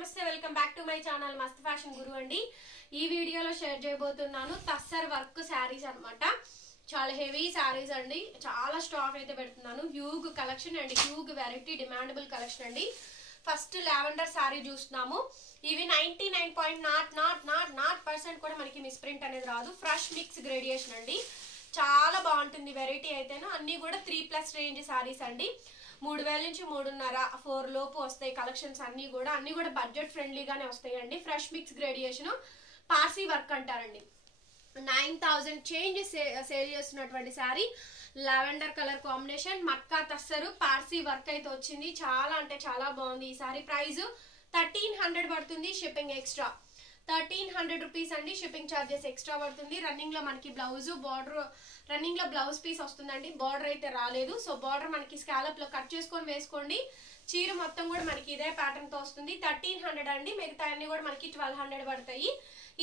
నమస్తే welcome back to my channel మస్త్ fashion గురు అండి. ఈ వీడియోలో షేర్ చేయబోతున్నాను టస్సర్ వర్క్ శారీస్ అన్నమాట. చాలా హెవీ శారీస్ అండి, చాలా స్టాక్ అయితే పెడుతున్నాను. హ్యూగ్ కలెక్షన్ అండి, హ్యూగ్ వెరైటీ డిమాండబుల్ కలెక్షన్ అండి. ఫస్ట్ లావెండర్ శారీ చూస్తున్నాము. ఇవి 99.0% కూడా మనకి మిస్ప్రింట్ అనేది రాదు. ఫ్రెష్ మిక్స్ గ్రేడియేషన్ అండి, చాలా బాగుంటుంది వెరైటీ అయితేను. అన్ని కూడా 3+ రేంజ్ శారీస్ అండి. 3000 నుంచి 3.5 4 లోపు వస్తాయి కలెక్షన్స్. అన్ని కూడా బడ్జెట్ ఫ్రెండ్లీగానే వస్తాయండి. Fresh mix gradation Parsi work అంటారండి. 9000 చేంజ్ సేల్ చేస్తున్నటువంటి శారీ, లావెండర్ కలర్ కాంబినేషన్, మక్కా తస్సరు పార్సీ వర్క్ అయితే వచ్చింది. చాలా అంటే చాలా బాగుంది. ఈ శారీ ప్రైస్ 1300 పడుతుంది, షిప్పింగ్ ఎక్స్ట్రా 1300 రూపీస్ అండి. షిప్పింగ్ ఛార్జెస్ ఎక్స్ట్రా పడుతుంది. రన్నింగ్ లో మనకి బ్లౌజ్ బార్డర్, రన్నింగ్ లో బ్లౌజ్ పీస్ వస్తుందండి. బార్డర్ అయితే రాలేదు. సో బార్డర్ మనకి స్కాలప్ లో కట్ చేసుకొని వేసుకోండి. చీర మొత్తం కూడా మనకి ఇదే ప్యాటర్న్ తో వస్తుంది. 1300 అండి. మిగతా అన్ని కూడా మనకి 1200 పడతాయి.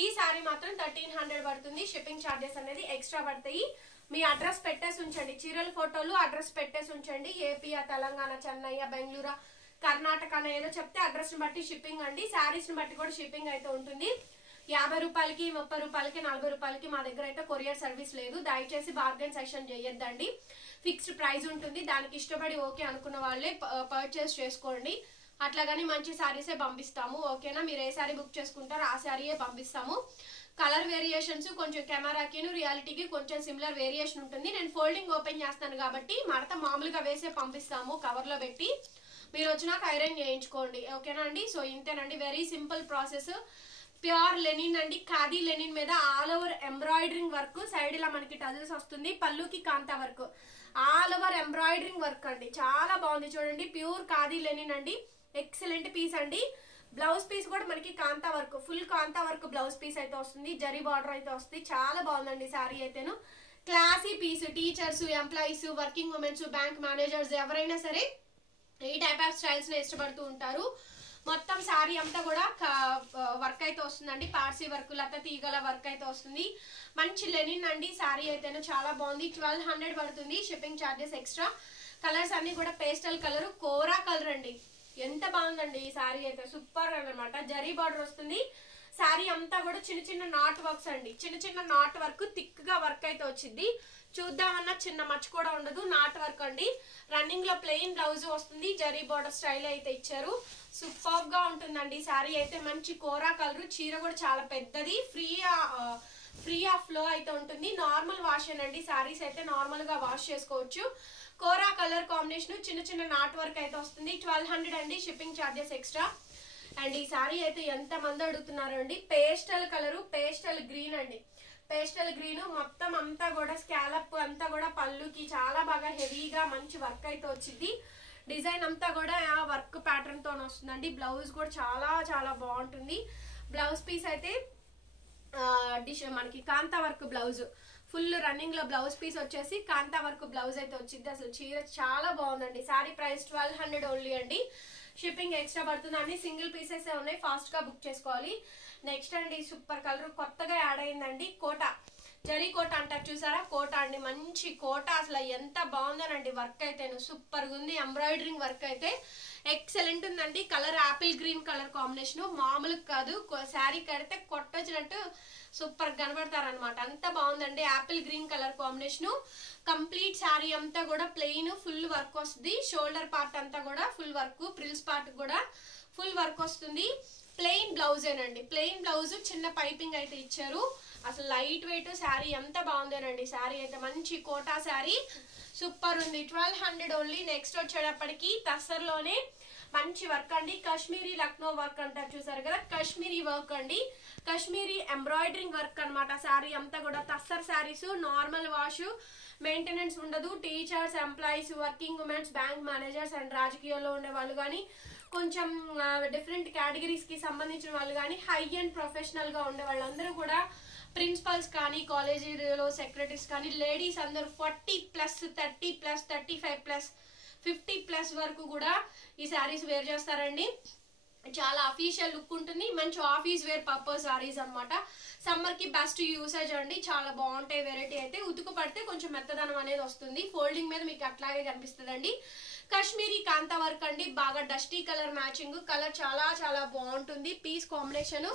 ఈ శారీ మాత్రం 1300 పడుతుంది. షిప్పింగ్ ఛార్జెస్ అనేది ఎక్స్ట్రా పడతాయి. మీ అడ్రస్ పెట్టేసి ఉంచండి, చీరల ఫోటోలు అడ్రస్ పెట్టేసి ఉంచండి. ఏపీ, తెలంగాణ, చెన్నై, బెంగళూరు, కర్ణాటక ఏదో చెప్తే అడ్రస్ ని బట్టి షిప్పింగ్ అండి. శారీస్ ని బట్టి కూడా షిప్పింగ్ అయితే ఉంటుంది. 50 రూపాయలకి, 30 రూపాయలకి, 40 రూపాయలకి మా దగ్గర అయితే కొరియర్ సర్వీస్ లేదు. దయచేసి బార్గెన్ సెషన్ చేయొద్దండి. ఫిక్స్డ్ ప్రైస్ ఉంటుంది. దానికి ఇష్టపడి ఓకే అనుకున్న వాళ్ళే పర్చేస్ చేసుకోండి. అట్లాగని మంచి శారీసే పంపిస్తాము. ఓకేనా? మీరు ఏ శారీ బుక్ చేసుకుంటారో ఆ శారీయే పంపిస్తాము. కలర్ వేరియేషన్స్ కొంచెం కెమెరాకి రియాలిటీకి కొంచెం సిమిలర్ వేరియేషన్ ఉంటుంది. నేను ఫోల్డింగ్ ఓపెన్ చేస్తాను కాబట్టి మడత మామూలుగా వేసే పంపిస్తాము కవర్ లో పెట్టి. మీరు వచ్చినాక ఐరన్ చేయించుకోండి. ఓకేనా అండి? సో ఇంతేనండి, very simple process. Pure linen అండి, ఖాదీ లెనిన్ మీద all over embroidering work. Side ఇలా మనకి టజల్స్ వస్తుంది. పళ్ళుకి kantha work, all over embroidering work అండి. చాలా బాగుంది చూడండి. ప్యూర్ ఖాదీ లెనిన్ అండి, ఎక్సలెంట్ పీస్ అండి. బ్లౌజ్ పీస్ కూడా మనకి kantha work, full kantha work blouse piece అయితే వస్తుంది. జరీ బార్డర్ అయితే వస్తుంది. చాలా బాగుందండి శారీ అయితేను. Classy piece. Teachers, employees, working womens, bank managers ఎవరైనా సరే ఈ టైప్ ఆఫ్ స్టైల్స్ ని ఇష్టపడుతూ ఉంటారు. మొత్తం శారీ అంతా కూడా వర్క్ అయితే వస్తుందండి. పార్సీ వర్క్, లత తీగల వర్క్ అయితే వస్తుంది. మంచి లెనిన్ అండి శారీ అయితేను. చాలా బాగుంది. 1200 పడుతుంది. Shipping charges extra. కలర్స్ అన్ని కూడా పేస్టల్ కలర్, కోరా కలర్ అండి. ఎంత బాగుందండి ఈ శారీ అయితే, సూపర్ అన్నమాట. జరీ బార్డర్ వస్తుంది. శారీ అంతా కూడా చిన్న చిన్న నాట్ వర్క్స్ అండి. చిన్న చిన్న నాట్ వర్క్, థిక్ గా వర్క్ అయితే వచ్చింది. చూద్దామన్నా చిన్న మచ్చ కూడా ఉండదు. నాట్ వర్క్ అండి. రన్నింగ్ లో ప్లెయిన్ బ్లౌజ్ వస్తుంది. జరీ బార్డర్ స్టైల్ అయితే ఇచ్చారు. సూపర్ గా ఉంటుందండి శారీ అయితే. మంచి కోరా కలర్. చీర కూడా చాలా పెద్దది. ఫ్రీ ఆఫ్ ఫ్లో అయితే ఉంటుంది. నార్మల్ వాష్ అండి. శారీస్ అయితే నార్మల్ గా వాష్ చేసుకోవచ్చు. కోరా కలర్ కాంబినేషన్, చిన్న చిన్న నాట్ వర్క్ అయితే వస్తుంది. 1200 అండి. Shipping charges extra. అండ్ ఈ శారీ అయితే ఎంత మంది అడుగుతున్నారు అండి. పేస్టల్ కలరు, పేస్టల్ గ్రీన్ అండి. పేస్టల్ గ్రీన్ మొత్తం అంతా కూడా స్కాలప్ అంతా కూడా పళ్ళుకి చాలా బాగా హెవీగా మంచి వర్క్ అయితే వచ్చింది. డిజైన్ అంతా కూడా ఆ వర్క్ ప్యాటర్న్ తో వస్తుందండి. బ్లౌజ్ కూడా చాలా చాలా బాగుంటుంది. బ్లౌజ్ పీస్ అయితే మనకి kantha work blouse, full running లో బ్లౌజ్ పీస్ వచ్చేసి కాంతా వర్క్ బ్లౌజ్ అయితే వచ్చింది. అసలు చీర చాలా బాగుందండి. శారీ ప్రైస్ 1200 ఓన్లీ అండి. షిప్పింగ్ ఎక్స్ట్రా పడుతుంది. అన్ని సింగిల్ పీసెస్ ఉన్నాయి, ఫాస్ట్ గా బుక్ చేసుకోవాలి. నెక్స్ట్ అండి, సూపర్ కలర్ కొత్తగా యాడ్ అయిందండి. కోట, జరీ కోట అంటారు చూసారా? కోట అండి, మంచి కోట. అసలు ఎంత బాగుందనండి వర్క్ అయితే, సూపర్ గా ఉంది. ఎంబ్రాయిడరింగ్ వర్క్ అయితే ఎక్సలెంట్ ఉందండి. Colour Apple green colour combination, మామూలుగా కాదు. శారీ కడితే కొట్టొచ్చినట్టు సూపర్ కనబడతారు అనమాట. అంత బాగుందండి. Apple green colour combination. Complete sari అంతా కూడా ప్లెయిన్ ఫుల్ వర్క్ వస్తుంది. షోల్డర్ పార్ట్ అంతా కూడా ఫుల్ వర్క్, ప్రిల్స్ పార్ట్ కూడా ఫుల్ వర్క్ వస్తుంది. ప్లెయిన్ బ్లౌజేనండి. ప్లెయిన్ బ్లౌజ్, చిన్న పైపింగ్ అయితే ఇచ్చారు. అసలు లైట్ వెయిట్ శారీ ఎంత బాగుందేనండి. శారీ అయితే మంచి కోటా శారీ, సూపర్ ఉంది. 1200 ఓన్లీ. నెక్స్ట్ వచ్చేటప్పటికి టస్సర్లోనే మంచి వర్క్ అండి. కాశ్మీరీ లక్నో వర్క్ అంటారు చూసారు కదా? కాశ్మీరీ వర్క్ అండి. కాశ్మీరీ ఎంబ్రాయిడరింగ్ వర్క్ అనమాట. శారీ అంతా కూడా tussar saris, normal wash, maintenance ఉండదు. Teachers, employees, working womens, bank managers and రాజకీయాల్లో ఉండే వాళ్ళు కానీ, కొంచెం డిఫరెంట్ కేటగిరీస్ కి సంబంధించిన వాళ్ళు కానీ, హై అండ్ ప్రొఫెషనల్ గా ఉండే వాళ్ళందరూ కూడా, ప్రిన్సిపల్స్ కానీ, కాలేజీలో సెక్రటరీస్ కానీ, లేడీస్ అందరూ 40+, 30+, 35+, 50+ వరకు కూడా ఈ శారీస్ వేర్ చేస్తారండి. చాలా అఫీషియల్ లుక్ ఉంటుంది, మంచి ఆఫీస్ వేర్ పర్పస్ సారీస్ అనమాట. సమ్మర్ కి బెస్ట్ యూసేజ్ అండి, చాలా బాగుంటాయి. వెరైటీ అయితే ఉతుకు పడితే కొంచెం మెత్తదనం అనేది వస్తుంది, ఫోల్డింగ్ మీద మీకు అట్లాగే కనిపిస్తుంది అండి. కాశ్మీరీ కాంతా వర్క్ అండి, బాగా డస్టీ కలర్ మ్యాచింగ్, కలర్ చాలా చాలా బాగుంటుంది, piece combination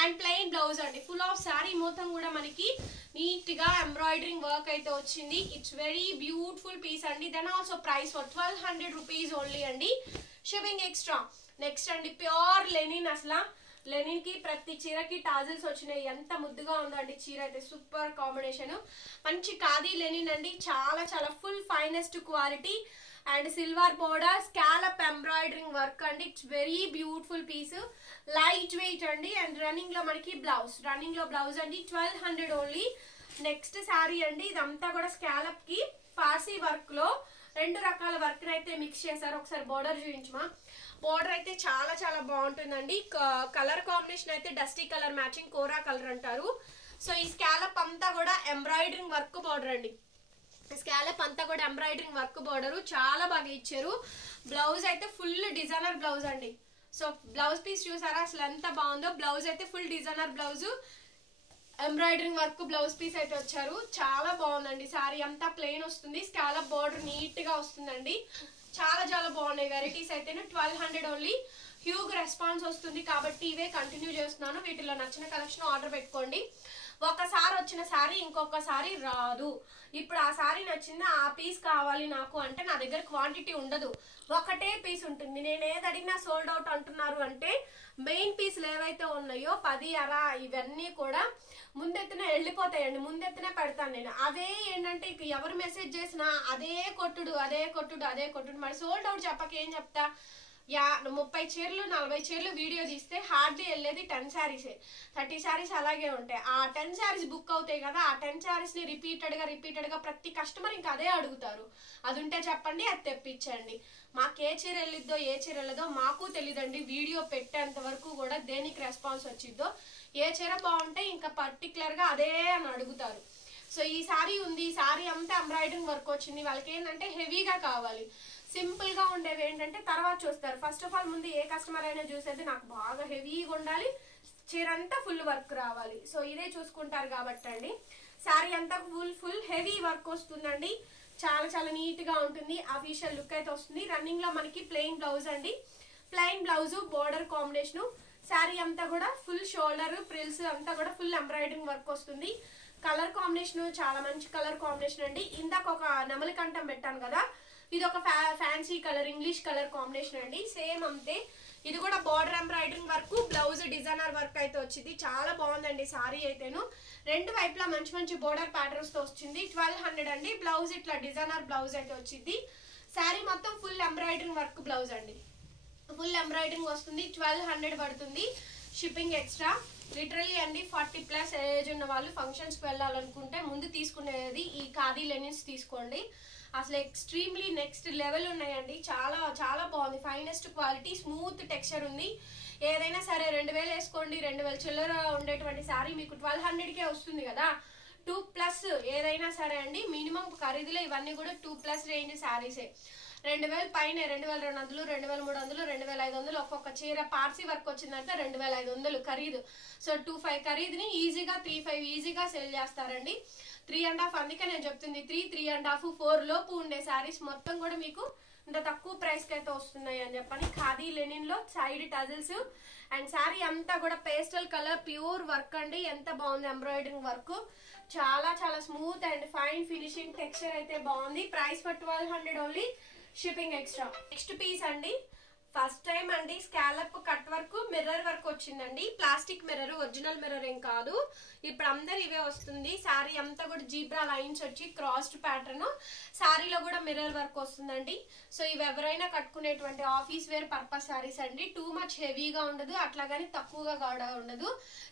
and plain blouse అండి. ఫుల్ ఆఫ్ శారీ మొత్తం కూడా మనకి నీట్ గా ఎంబ్రాయిడరింగ్ వర్క్ అయితే వచ్చింది. ఇట్స్ వెరీ బ్యూటిఫుల్ పీస్ అండి. Then also price for 1200 rupees only అండి, షిప్పింగ్ ఎక్స్ట్రా. నెక్స్ట్ అండి ప్యూర్ లెనిన్. అసలు లెనిన్ కి ప్రతి చీరకి టాజిల్స్ వచ్చినాయి, ఎంత ముద్దుగా ఉందండి చీర అయితే, సూపర్ కాంబినేషన్. మంచి ఖాదీ లెనిన్ అండి, చాలా చాలా full finest quality and silver border scallop embroidering work అండి. It's very beautiful piece, light weight అండి. అండ్ రన్నింగ్ లో మనకి బ్లౌజ్, రన్నింగ్ లో బ్లౌజ్ అండి, 1200 ఓన్లీ. నెక్స్ట్ శారీ అండి, ఇదంతా కూడా స్కాలప్ కి పార్సీ వర్క్ లో 2 రకాల వర్క్ అయితే మిక్స్ చేశారు. ఒకసారి బోర్డర్ చూపించమా. బోర్డర్ అయితే చాలా చాలా బాగుంటుందండి. కలర్ కాంబినేషన్ అయితే డస్టీ కలర్ మ్యాచింగ్, కోరా కలర్ అంటారు. సో ఈ స్కాలప్ అంతా కూడా ఎంబ్రాయిడరింగ్ వర్క్ బోర్డర్ అండి, స్కాలప్ అంతా కూడా ఎంబ్రాయిడరింగ్ వర్క్ బోర్డర్ చాలా బాగా ఇచ్చారు. బ్లౌజ్ అయితే ఫుల్ డిజైనర్ బ్లౌజ్ అండి. సో బ్లౌజ్ పీస్ చూసారా అసలు ఎంత బాగుందో. బ్లౌజ్ అయితే full designer blouse, embroidering work blouse piece అయితే వచ్చారు, చాలా బాగుందండి. సారీ అంతా ప్లెయిన్ వస్తుంది, స్కాలప్ బోర్డర్ నీట్ గా వస్తుందండి. చాలా చాలా బాగున్నాయి వెరైటీస్ అయితే. 1200 ఓన్లీ. హ్యూగ్ రెస్పాన్స్ వస్తుంది కాబట్టి ఇవే కంటిన్యూ చేస్తున్నాను. వీటిలో నచ్చిన కలెక్షన్ ఆర్డర్ పెట్టుకోండి. ఒకసారి వచ్చిన సారీ ఇంకొకసారి రాదు. ఇప్పుడు ఆ సారీ నచ్చింది, ఆ పీస్ కావాలి నాకు అంటే నా దగ్గర క్వాంటిటీ ఉండదు, ఒకటే పీస్ ఉంటుంది. నేను ఏది అడిగినా సోల్డ్ అవుట్ అంటున్నారు అంటే మెయిన్ పీస్లు ఏవైతే ఉన్నాయో 10 అరా ఇవన్నీ కూడా ముందెత్తున వెళ్ళిపోతాయండి, ముందెత్తున పెడతాను నేను. అవే ఏంటంటే ఇక ఎవరు మెసేజ్ చేసినా అదే కొట్టుడు అదే కొట్టుడు అదే కొట్టుడు. మరి సోల్డ్ అవుట్ చెప్పక ఏం చెప్తా. 30 చీరలు 40 చీరలు వీడియో తీస్తే హార్డ్లీ వెళ్ళేది 10 శారీసే, 30 శారీస్ అలాగే ఉంటాయి. ఆ 10 శారీస్ బుక్ అవుతాయి కదా, ఆ 10 శారీస్ ని రిపీటెడ్ గా ప్రతి కస్టమర్ ఇంకా అదే అడుగుతారు. అది ఉంటే చెప్పండి, అది తెప్పించండి. మాకు ఏ చీర వెళ్ళిద్దో ఏ చీర వెళ్ళదో మాకు తెలియదండి. వీడియో పెట్టేంత వరకు కూడా దేనికి రెస్పాన్స్ వచ్చిద్దో, ఏ చీర బాగుంటే ఇంకా పర్టికులర్ గా అదే అని అడుగుతారు. సో ఈ సారీ ఉంది, ఈ సారీ అంతా ఎంబ్రాయిడరింగ్ వర్క్ వచ్చింది. వాళ్ళకి ఏంటంటే హెవీగా కావాలి, సింపుల్ గా ఉండేవి ఏంటంటే తర్వాత చూస్తారు. ఫస్ట్ ఆఫ్ ఆల్ ముందు ఏ కస్టమర్ అయినా చూసేది నాకు బాగా హెవీగా ఉండాలి, చీర అంతా ఫుల్ వర్క్ రావాలి. సో ఇదే చూసుకుంటారు కాబట్టి అండి. సారీ అంతా ఫుల్ హెవీ వర్క్ వస్తుందండి, చాలా చాలా నీట్ గా ఉంటుంది, అఫీషియల్ లుక్ అయితే వస్తుంది. రన్నింగ్ లో మనకి ప్లెయిన్ బ్లౌజ్ అండి, plain blouse border combination. Sari అంతా కూడా ఫుల్ షోల్డర్ ప్రిల్స్ అంతా కూడా ఫుల్ ఎంబ్రాయిడరింగ్ వర్క్ వస్తుంది. కలర్ కాంబినేషన్ చాలా మంచి కలర్ కాంబినేషన్ అండి. ఇందాక ఒక నెమలి కంఠం పెట్టాను కదా, ఇది ఒక fancy colour English colour combination అండి, సేమ్ అంతే. ఇది కూడా border embroidering work, blouse designer work అయితే వచ్చింది, చాలా బాగుందండి సారీ అయితేను. 2 వైపులా మంచి మంచి బోర్డర్ ప్యాటర్న్స్ తో వచ్చింది. 1200 అండి. బ్లౌజ్ ఇట్లా డిజైనర్ బ్లౌజ్ అయితే వచ్చింది. శారీ మొత్తం ఫుల్ ఎంబ్రాయిడరింగ్ వర్క్ బ్లౌజ్ అండి, ఫుల్ ఎంబ్రాయిడరింగ్ వస్తుంది. 1200 పడుతుంది, షిప్పింగ్ ఎక్స్ట్రా. లిటరల్లీ అండి 40+ ఏజ్ ఉన్న వాళ్ళు ఫంక్షన్స్ కి వెళ్ళాలనుకుంటే ముందు తీసుకునేది ఈ ఖాదీ లెనిన్స్ తీసుకోండి. అసలు ఎక్స్ట్రీమ్లీ నెక్స్ట్ లెవెల్ ఉన్నాయండి, చాలా చాలా బాగుంది. ఫైనెస్ట్ క్వాలిటీ, స్మూత్ టెక్స్చర్ ఉంది. ఏదైనా సరే 2000 వేసుకోండి, 2000 చిల్లర ఉండేటువంటి శారీ మీకు 1200కే వస్తుంది కదా. 2+ ఏదైనా సరే అండి, మినిమం ఖరీదులో ఇవన్నీ కూడా 2+ రేంజ్ శారీసే. 2000 పైన 2200, 2300, 2500 ఒక్కొక్క చీర పార్సీ వర్క్ వచ్చిందంటే 2500 ఖరీదు. సో 25 ఖరీదుని ఈజీగా 35 ఈజీగా సేల్ చేస్తారండి. 3.5 అందుకే నేను చెప్తుంది, 3.5 4 లోపు ఉండే శారీస్ మొత్తం కూడా మీకు ఇంత తక్కువ ప్రైస్ కి అయితే వస్తున్నాయి అని చెప్పని. ఖాదీ లెనిన్ లో సైడ్ టజిల్స్ అండ్ శారీ అంతా కూడా పేస్టల్ కలర్ ప్యూర్ వర్క్ అండి, ఎంత బాగుంది ఎంబ్రాయిడరింగ్ వర్క్, చాలా చాలా smooth and fine finishing texture అయితే బాగుంది. Price for 1200 only, shipping extra. Next piece అండి, ఫస్ట్ టైం అండి scallop cut work mirror work వచ్చిందండి. ప్లాస్టిక్ మిర్రర్, ఒరిజినల్ మిర్రర్ ఏం కాదు. ఇప్పుడు అందరు ఇవే వస్తుంది. శారీ అంతా కూడా జీబ్రా లైన్స్ వచ్చి క్రాస్డ్ ప్యాటర్న్, శారీలో కూడా మిర్రర్ వర్క్ వస్తుందండి. సో ఇవి ఎవరైనా కట్టుకునేటువంటి ఆఫీస్ వేర్ పర్పస్ శారీస్ అండి. టూ మచ్ హెవీగా ఉండదు, అట్లాగని తక్కువగా కూడా ఉండదు.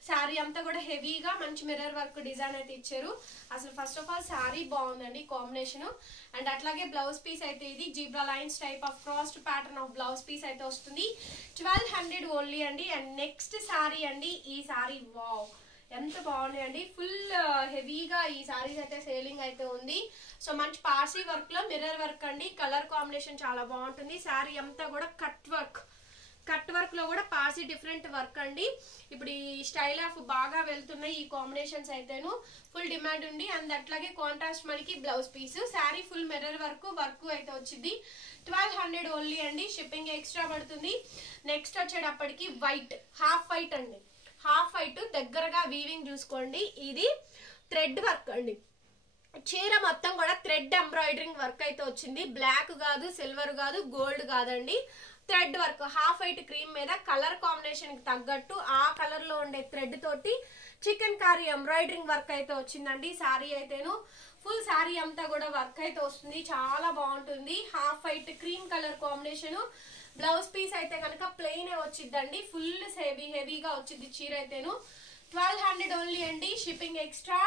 శారీ అంతా కూడా హెవీగా మంచి మిర్రర్ వర్క్ డిజైన్ అయితే ఇచ్చారు. అసలు ఫస్ట్ ఆఫ్ ఆల్ శారీ బాగుందండి కాంబినేషన్. అండ్ అట్లాగే బ్లౌజ్ పీస్ అయితే ఇది zebra lines type of crossed pattern of blouse piece అయితే వస్తుంది. 1200 ఓన్లీ అండి. అండ్ నెక్స్ట్ శారీ అండి, ఈ శారీ వావ్ ఎంత బాగున్నాయండి, ఫుల్ హెవీగా ఈ శారీస్ అయితే సేలింగ్ అయితే ఉంది. సో మంచి పార్సీ వర్క్ లో మిర్రర్ వర్క్ అండి, కలర్ కాంబినేషన్ చాలా బాగుంటుంది. శారీ అంతా కూడా కట్ కట్ వర్క్ లో కూడా పార్సీ డిఫరెంట్ వర్క్ అండి. ఇప్పుడు ఈ స్టైల్ ఆఫ్ బాగా వెళ్తున్నాయి ఈ కాంబినేషన్స్ అయితేను, ఫుల్ డిమాండ్ ఉంది. అండ్ అట్లాగే కాంట్రాస్ట్ మనకి blouse piece, sari full mirror work అయితే వచ్చింది. 1200 ఓన్లీ అండి, షిప్పింగ్ ఎక్స్ట్రా పడుతుంది. నెక్స్ట్ వచ్చేటప్పటికి వైట్, హాఫ్ వైట్ అండి, హాఫ్ వైట్ దగ్గరగా వీవింగ్ చూసుకోండి. ఇది థ్రెడ్ వర్క్ అండి, చీర మొత్తం కూడా థ్రెడ్ ఎంబ్రాయిడరింగ్ వర్క్ అయితే వచ్చింది. బ్లాక్ కాదు, సిల్వర్ కాదు, గోల్డ్ కాదండి, thread work. Half white cream మీద కలర్ కాంబినేషన్ కి తగ్గట్టు ఆ కలర్ లో ఉండే థ్రెడ్ తోటి చికెన్ కారీ ఎంబ్రాయిడరింగ్ వర్క్ అయితే వచ్చిందండి. శారీ అయితేను ఫుల్ శారీ అంతా కూడా వర్క్ అయితే వస్తుంది, చాలా బాగుంటుంది. Half white cream colour combination. Blouse piece అయితే కనుక ప్లెయిన్ వచ్చిద్దండి, ఫుల్ హెవీగా వచ్చింది చీర అయితేను. 1200 ఓన్లీ అండి, shipping extra.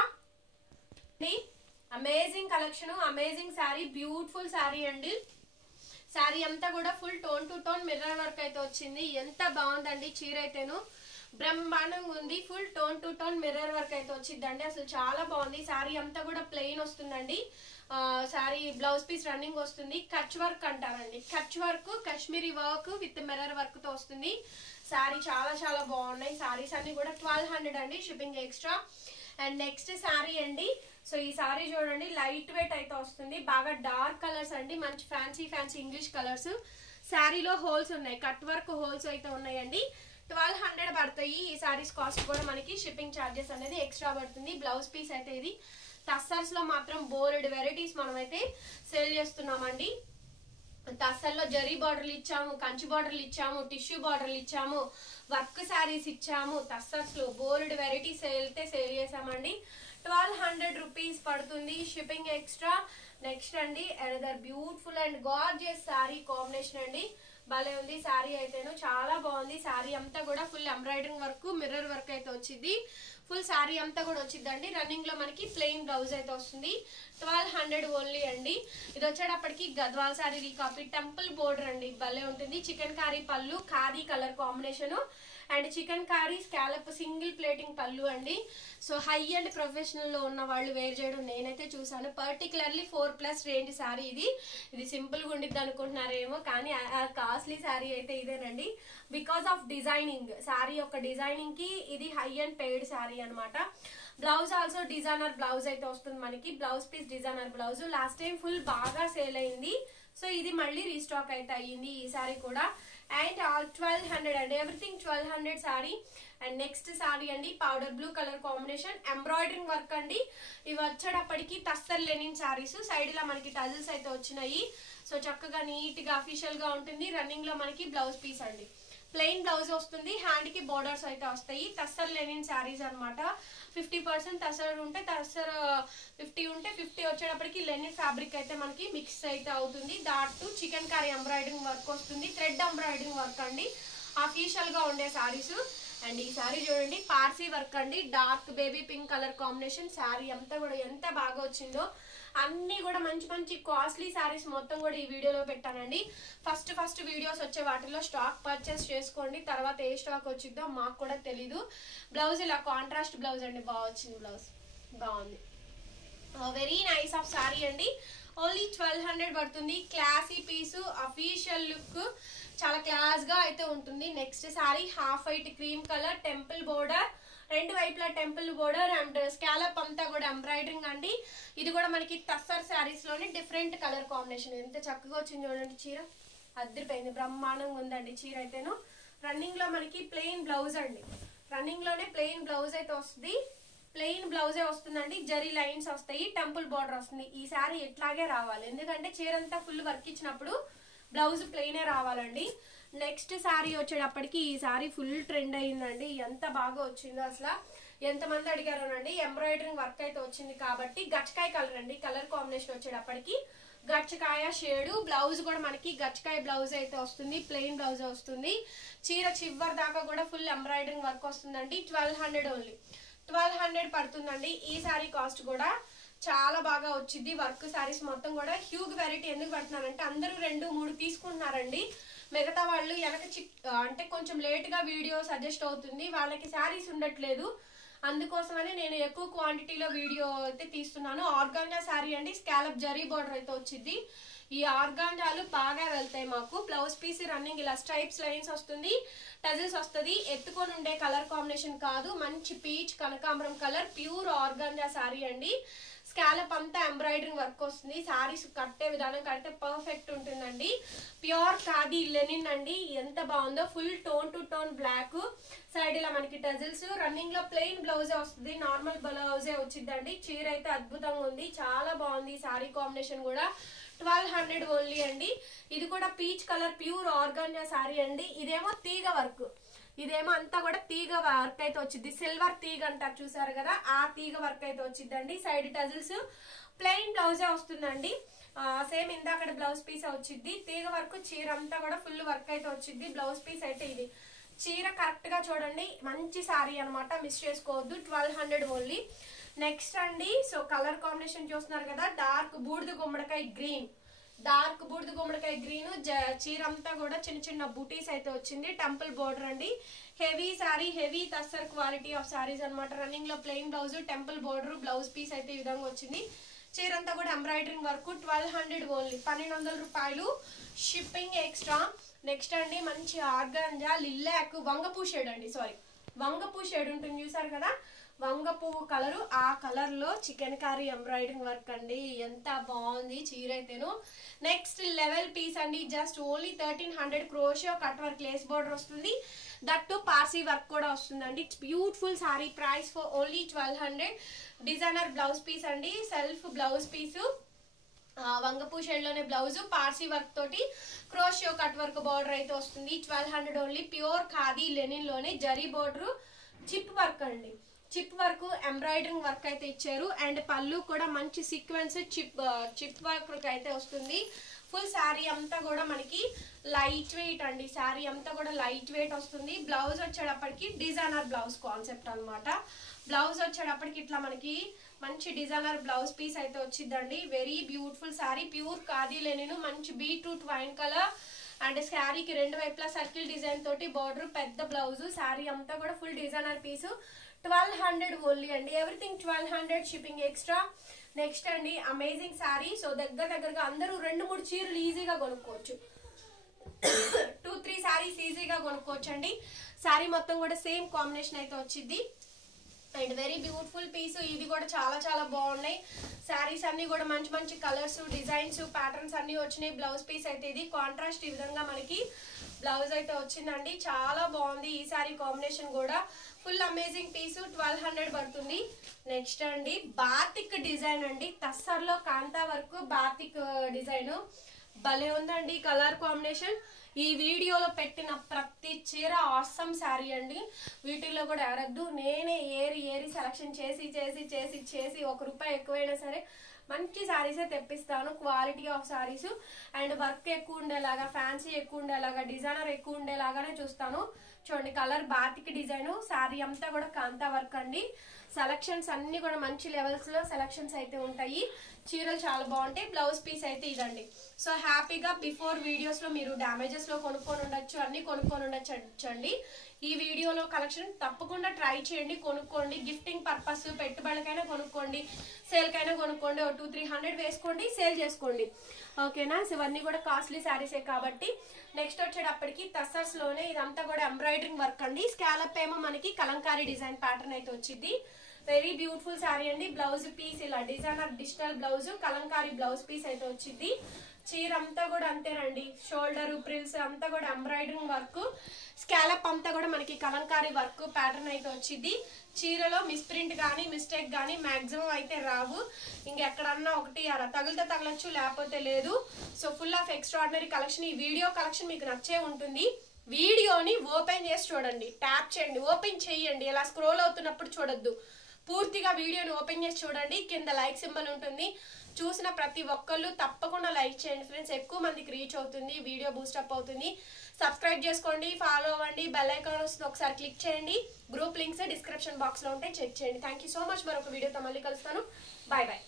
Amazing collection, amazing sari, beautiful sari అండి. శారీ అంతా కూడా full tone to tone mirror work అయితే వచ్చింది. ఎంత బాగుందండి చీర అయితేను, బ్రహ్మాండంగా ఉంది. Full tone to tone mirror work అయితే వచ్చిందండి, అసలు చాలా బాగుంది. శారీ అంతా కూడా ప్లెయిన్ వస్తుందండి. శారీ బ్లౌజ్ పీస్ రన్నింగ్ వస్తుంది. కచ్ వర్క్ అంటారండి, Kutch work, Kashmiri work with mirror work తో వస్తుంది. శారీ చాలా బాగున్నాయి. శారీస్ అన్ని కూడా 1200 అండి, shipping extra. And next sari అండి. సో ఈ శారీ చూడండి, లైట్ వెయిట్ అయితే వస్తుంది, బాగా డార్క్ కలర్స్ అండి, మంచి ఫ్యాన్సీ ఇంగ్లీష్ కలర్స్. శారీలో హోల్స్ ఉన్నాయి, కట్ వర్క్ హోల్స్ అయితే ఉన్నాయండి. 1200 పడతాయి. ఈ శారీస్ కాస్ట్ కూడా మనకి షిప్పింగ్ ఛార్జెస్ అనేది ఎక్స్ట్రా పడుతుంది. బ్లౌజ్ పీస్ అయితే ఇది. టస్సర్స్ లో మాత్రం బోల్డ్ వెరైటీస్ మనం అయితే సేల్ చేస్తున్నామండి. టస్సర్లో జరీ బార్డర్లు ఇచ్చాము, కంచి బార్డర్లు ఇచ్చాము, టిష్యూ బార్డర్లు ఇచ్చాము, వర్క్ శారీస్ ఇచ్చాము. టస్సర్స్ లో బోల్డ్ వెరైటీస్ సేల్ చేసామండి. 1200 రూపీస్ పడుతుంది, షిప్పింగ్ ఎక్స్ట్రా. నెక్స్ట్ అండి another beautiful and gorgeous sari combination అండి, భలే ఉంది శారీ అయితేను, చాలా బాగుంది. శారీ అంతా కూడా full embroidering work, mirror work అయితే వచ్చింది. ఫుల్ శారీ అంతా కూడా వచ్చిందండి. రన్నింగ్ లో మనకి ప్లెయిన్ బ్లౌజ్ అయితే వస్తుంది. 1200 ఓన్లీ అండి. ఇది వచ్చేటప్పటికి Gadwal sari recopy, temple border అండి, భలే ఉంటుంది. చికెన్ కారీ పళ్ళు, khadi colour combination and chikankari scallop single pleating పళ్ళు అండి. సో హై అండ్ ప్రొఫెషనల్ లో ఉన్న వాళ్ళు వేర్ చేయడం నేనైతే చూసాను. పర్టికులర్లీ 4+ రేంజ్ శారీ ఇది సింపుల్ గా ఉండిద్ది అనుకుంటున్నారేమో, కానీ కాస్ట్లీ శారీ అయితే ఇదేనండి. బికాస్ ఆఫ్ డిజైనింగ్, శారీ యొక్క డిజైనింగ్ కి ఇది హై అండ్ పెయిడ్ శారీ అనమాట. బ్లౌజ్ ఆల్సో డిజైనర్ బ్లౌజ్ అయితే వస్తుంది మనకి, blouse piece designer blouse. Last time full బాగా సేల్ అయింది, సో ఇది మళ్ళీ రీస్టాక్ అయితే అయ్యింది ఈ శారీ కూడా. అండ్ 1200 అండి, everything 1200 sari. And next sari అండి, powder blue colour combination, embroidering work అండి. ఇవి వచ్చేటప్పటికి టస్సర్ లెనిన్ శారీస్, సైడ్ లో మనకి టజిల్స్ అయితే వచ్చినాయి. సో చక్కగా నీట్ గా అఫీషియల్ గా ఉంటుంది. రన్నింగ్ లో మనకి బ్లౌజ్ పీస్ అండి, ప్లెయిన్ బ్లౌజ్ వస్తుంది, హ్యాండ్ కి బోర్డర్స్ అయితే వస్తాయి. టస్సర్ లెనిన్ శారీస్ అనమాట. 50% టస్సర్ ఉంటే టస్సర్, 50 ఉంటే 50 వచ్చేటప్పటికి లెనిన్ ఫ్యాబ్రిక్ అయితే మనకి మిక్స్ అయితే అవుతుంది. దాటు చికెన్ కారీ ఎంబ్రాయిడరింగ్ వర్క్ వస్తుంది, థ్రెడ్ ఎంబ్రాయిడరింగ్ వర్క్ అండి, అఫీషియల్ గా ఉండే శారీస్. అండ్ ఈ శారీ చూడండి, పార్సీ వర్క్ అండి, dark baby pink colour combination. Sari అంతా కూడా ఎంత బాగా వచ్చిందో. అన్ని కూడా మంచి కాస్ట్లీ శారీస్ మొత్తం కూడా ఈ వీడియోలో పెట్టానండి. ఫస్ట్ వీడియోస్ వచ్చే వాటిలో స్టాక్ పర్చేస్ చేసుకోండి, తర్వాత ఏ స్టాక్ వచ్చిందో మాకు కూడా తెలీదు. బ్లౌజ్ ఇలా కాంట్రాస్ట్ బ్లౌజ్ అండి, బాగా వచ్చింది బ్లౌజ్, బాగుంది. వెరీ నైస్ ఆఫ్ శారీ అండి. ఓన్లీ 1200 పడుతుంది. క్లాసీ పీసు, అఫీషియల్ లుక్, చాలా క్లాస్ గా అయితే ఉంటుంది. Next sari half white cream colour, temple border, రెండు వైపులా టెంపుల్ బోర్డర్ అండ్ స్కాలప్ అంతా కూడా ఎంబ్రాయిడరింగ్ అండి. ఇది కూడా మనకి టస్సర్ శారీస్ లోనే డిఫరెంట్ కలర్ కాంబినేషన్. ఎంత చక్కగా వచ్చింది చూడండి, చీర అద్దరిపోయింది, బ్రహ్మాండంగా ఉందండి చీర అయితేను. రన్నింగ్ లో మనకి ప్లెయిన్ బ్లౌజ్ అండి, రన్నింగ్ లోనే ప్లెయిన్ బ్లౌజ్ అయితే వస్తుంది, ప్లెయిన్ బ్లౌజే వస్తుందండి. జరీ లైన్స్ వస్తాయి, టెంపుల్ బోర్డర్ వస్తుంది. ఈ శారీ ఎట్లాగే రావాలి, ఎందుకంటే చీర అంతా ఫుల్ వర్క్ ఇచ్చినప్పుడు బ్లౌజ్ ప్లెయినే రావాలండి. నెక్స్ట్ శారీ వచ్చేటప్పటికి ఈ శారీ ఫుల్ ట్రెండ్ అయిందండి, ఎంత బాగా వచ్చిందో అసలు, ఎంతమంది అడిగారోనండి. ఎంబ్రాయిడరింగ్ వర్క్ అయితే వచ్చింది కాబట్టి గచ్చకాయ కలర్ అండి, కలర్ కాంబినేషన్ వచ్చేటప్పటికి గచ్చకాయ షేడు. బ్లౌజ్ కూడా మనకి గచ్చకాయ బ్లౌజ్ అయితే వస్తుంది, ప్లెయిన్ బ్లౌజ్ వస్తుంది. చీర చివరి దాకా కూడా ఫుల్ ఎంబ్రాయిడరింగ్ వర్క్ వస్తుందండి. 1200 ఓన్లీ, 1200 పడుతుందండి. ఈ శారీ కాస్ట్ కూడా చాలా బాగా వచ్చింది. వర్క్ శారీస్ మొత్తం కూడా హ్యూగ్ వెరైటీ. ఎందుకు పెడుతున్నారంటే అందరూ 2-3 తీసుకుంటున్నారండి. మిగతా వాళ్ళు వెనక అంటే కొంచెం లేట్ గా వీడియో సజెస్ట్ అవుతుంది, వాళ్ళకి శారీస్ ఉండట్లేదు. అందుకోసమని నేను ఎక్కువ క్వాంటిటీలో వీడియో అయితే తీస్తున్నాను. ఆర్గాంజా శారీ అండి, స్కాలప్ జరీ బోర్డర్ అయితే వచ్చింది. ఈ ఆర్గాంజాలు బాగా వెళ్తాయి మాకు. బ్లౌజ్ పీస్ రన్నింగ్ ఇలా స్ట్రైప్స్ లైన్స్ వస్తుంది, టజిల్స్ వస్తుంది. ఎత్తుకొని ఉండే కలర్ కాంబినేషన్ కాదు, మంచి పీచ్ కనకాంబరం కలర్, ప్యూర్ ఆర్గాంజా శారీ అండి. స్కాలప్ అంతా ఎంబ్రాయిడరింగ్ వర్క్ వస్తుంది. శారీస్ కట్టే విధానం కడితే పర్ఫెక్ట్ ఉంటుందండి. ప్యూర్ ఖాదీ లెనిన్ అండి, ఎంత బాగుందో. Full tone to tone block, side ఇలా మనకి టజిల్స్. రన్నింగ్ లో ప్లెయిన్ బ్లౌజే వస్తుంది, నార్మల్ బ్లౌజే వచ్చిందండి. చీర అయితే అద్భుతంగా ఉంది, చాలా బాగుంది. శారీ కాంబినేషన్ కూడా 1200 ఓన్లీ అండి. ఇది కూడా peach colour pure organza sari అండి. ఇదేమో తీగ వర్క్, ఇదేమో అంతా కూడా తీగ వర్క్ అయితే వచ్చింది. సిల్వర్ తీగ అంటారు చూసారు కదా, ఆ తీగ వర్క్ అయితే వచ్చిందండి. సైడ్ టజిల్స్, ప్లెయిన్ బ్లౌజే వస్తుందండి. సేమ్ ఇందాక బ్లౌజ్ పీస్ వచ్చింది. తీగ వర్క్, చీర అంతా కూడా ఫుల్ వర్క్ అయితే వచ్చింది. బ్లౌజ్ పీస్ అయితే ఇది. చీర కరెక్ట్ గా చూడండి, మంచి శారీ అనమాట, మిస్ చేసుకోవద్దు. 1200 ఓన్లీ. నెక్స్ట్ అండి, సో కలర్ కాంబినేషన్ చూస్తున్నారు కదా, డార్క్ బూడిద గుమ్మడికాయ గ్రీన్, డార్క్ బూడిద గుమ్మడికాయ గ్రీన్. చీర అంతా కూడా చిన్న చిన్న బూటీస్ అయితే వచ్చింది. టెంపుల్ బోర్డర్ అండి, heavy sari, heavy tussar quality of saris అనమాట. రన్నింగ్ లో plain blouse, temple border, blouse piece అయితే ఈ విధంగా వచ్చింది. చీర అంతా కూడా ఎంబ్రాయిడరింగ్ వర్క్. 1200 ఓన్లీ, 1200 రూపాయలు, షిప్పింగ్ ఎక్స్ట్రా. నెక్స్ట్ అండి, మంచి ఆర్గాంజా లిల్లాక్ వంగపూ షేడ్ అండి, సారీ వంగపూ షేడ్ ఉంటుంది చూసారు కదా, వంగ పువ్వు కలరు. ఆ కలర్ లో చికెన్ కర్రీ ఎంబ్రాయిడరింగ్ వర్క్ అండి, ఎంత బాగుంది చీర అయితేను. నెక్స్ట్ లెవెల్ పీస్ అండి, just only 1300. Crochet cut work lace border వస్తుంది, దట్టు పార్సీ వర్క్ కూడా వస్తుందండి. Beautiful sari, price for only 1200. Designer blouse piece అండి, సెల్ఫ్ బ్లౌజ్ పీసు, వంగపూ షేడ్ లోనే బ్లౌజ్, పార్సీ వర్క్ తోటి క్రోషియో కట్ వర్క్ బార్డర్ అయితే వస్తుంది. 1200 ఓన్లీ. ప్యూర్ ఖాదీ లెనిన్ లోనే జరీ బోర్డర్, చిప్ వర్క్ అండి, చిప్ వర్క్ ఎంబ్రాయిడరింగ్ వర్క్ అయితే ఇచ్చారు. అండ్ పళ్ళు కూడా మంచి సీక్వెన్స్ చిప్ వర్క్ అయితే వస్తుంది. ఫుల్ శారీ అంతా కూడా మనకి లైట్ వెయిట్ అండి, శారీ అంతా కూడా లైట్ వెయిట్ వస్తుంది. బ్లౌజ్ వచ్చేటప్పటికి డిజైనర్ బ్లౌజ్ కాన్సెప్ట్ అనమాట. బ్లౌజ్ వచ్చేటప్పటికి ఇట్లా మనకి మంచి డిజైనర్ బ్లౌజ్ పీస్ అయితే వచ్చిందండి. Very beautiful sari, pure khadi linen, మంచి బీట్రూట్ వైన్ కలర్. అండ్ శారీకి రెండు వైపులా సర్కిల్ డిజైన్ తోటి బార్డర్, పెద్ద బ్లౌజ్. శారీ అంతా కూడా ఫుల్ డిజైనర్ పీసు. 1200 ఓన్లీ అండి, ఎవ్రీథింగ్ 1200, షిప్పింగ్ ఎక్స్ట్రా. నెక్స్ట్ అండి, అమేజింగ్ శారీ. సో దగ్గరగా అందరూ 2-3 చీరలు ఈజీగా కొనుక్కోవచ్చు, 2-3 శారీస్ ఈజీగా కొనుక్కోవచ్చు అండి. శారీ మొత్తం కూడా సేమ్ కాంబినేషన్ అయితే వచ్చింది. And very beautiful piece. ఇది కూడా చాలా చాలా బాగున్నాయి. శారీస్ అన్ని కూడా మంచి మంచి కలర్స్, డిజైన్స్, ప్యాటర్న్స్ అన్ని వచ్చినాయి. బ్లౌజ్ పీస్ అయితే ఇది కాంట్రాస్ట్ ఈ విధంగా మనకి బ్లౌజ్ అయితే వచ్చిందండి, చాలా బాగుంది. ఈ శారీ కాంబినేషన్ కూడా ఫుల్ అమేజింగ్ పీస్, 1200 పడుతుంది. నెక్స్ట్ అండి, బాతిక్ డిజైన్ అండి, తస్సర్లో కాంతా వర్క్ బాతిక్ డిజైన్, భలే ఉందండి కలర్ కాంబినేషన్. ఈ వీడియోలో పెట్టిన ప్రతి చీర ఆసమ్ శారీ అండి, వీటిల్లో కూడా ఎవరద్దు. నేనే ఏరి సెలక్షన్ చేసి 1 రూపాయి ఎక్కువైనా సరే మంచి శారీసే తెప్పిస్తాను. Quality of saris and work ఎక్కువ ఉండేలాగా, ఫ్యాన్సీ ఎక్కువ ఉండేలాగా, డిజైనర్ ఎక్కువ ఉండేలాగానే చూస్తాను. చూడండి కలర్ బాతిక్ డిజైన్, శారీ అంతా కూడా కాంతా వర్క్ అండి. సెలక్షన్స్ అన్ని కూడా మంచి లెవెల్స్ లో సెలక్షన్స్ అయితే ఉంటాయి. చీరలు చాలా బాగుంటాయి. బ్లౌజ్ పీస్ అయితే ఇదండి. సో హ్యాపీగా బిఫోర్ వీడియోస్ లో మీరు డ్యామేజెస్ లో కొనుక్కొని ఉండొచ్చు, అన్ని కొనుక్కొని ఉండొచ్చు అండి. ఈ వీడియోలో కలెక్షన్ తప్పకుండా ట్రై చేయండి, కొనుక్కోండి. గిఫ్టింగ్ పర్పస్, పెట్టుబడులకైనా కొనుక్కోండి, సేల్ కైనా కొనుక్కోండి. 200-300 వేసుకోండి, సేల్ చేసుకోండి, ఓకేనా. సో ఇవన్నీ కూడా కాస్ట్లీ శారీసే కాబట్టి. నెక్స్ట్ వచ్చేటప్పటికి టస్సర్స్ లోనే ఇదంతా కూడా ఎంబ్రాయిడరింగ్ వర్క్ అండి. స్కాలప్ ఏమో మనకి కలంకారీ డిజైన్ ప్యాటర్న్ అయితే వచ్చింది. వెరీ బ్యూటిఫుల్ శారీ అండి. బ్లౌజ్ పీస్ ఇలా designer digital blouse, kalamkari blouse piece అయితే వచ్చింది. చీర అంతా కూడా అంతేనండి, షోల్డర్ ప్రిల్స్ అంతా కూడా ఎంబ్రాయిడరింగ్ వర్క్, స్కాలప్ అంతా కూడా మనకి కలంకారీ వర్క్ ప్యాటర్న్ అయితే వచ్చింది. చీరలో మిస్ప్రింట్ కానీ మిస్టేక్ కానీ మాక్సిమం అయితే రావు. ఇంకెక్కడన్నా ఒకటి తగిలితే తగలచ్చు, లేకపోతే లేదు. So full of extraordinary collection. ఈ వీడియో కలెక్షన్ మీకు నచ్చే ఉంటుంది. వీడియోని ఓపెన్ చేసి చూడండి, ట్యాప్ చేయండి, ఓపెన్ చేయండి. ఇలా స్క్రోల్ అవుతున్నప్పుడు చూడొద్దు, పూర్తిగా వీడియోని ఓపెన్ చేసి చూడండి. కింద లైక్ సింబల్ ఉంటుంది, చూసిన ప్రతి ఒక్కళ్ళు తప్పకుండా లైక్ చేయండి ఫ్రెండ్స్. ఎక్కువ మందికి రీచ్ అవుతుంది, వీడియో బూస్టప్ అవుతుంది. సబ్స్క్రైబ్ చేసుకోండి, ఫాలో అవ్వండి, బెల్ ఐకాన్ వస్తుంది ఒకసారి క్లిక్ చేయండి. గ్రూప్ లింక్స్ డిస్క్రిప్షన్ బాక్స్లో ఉంటాయి, చెక్ చేయండి. Thank you so much. మరొక వీడియోతో మళ్ళీ కలుస్తాను. Bye bye.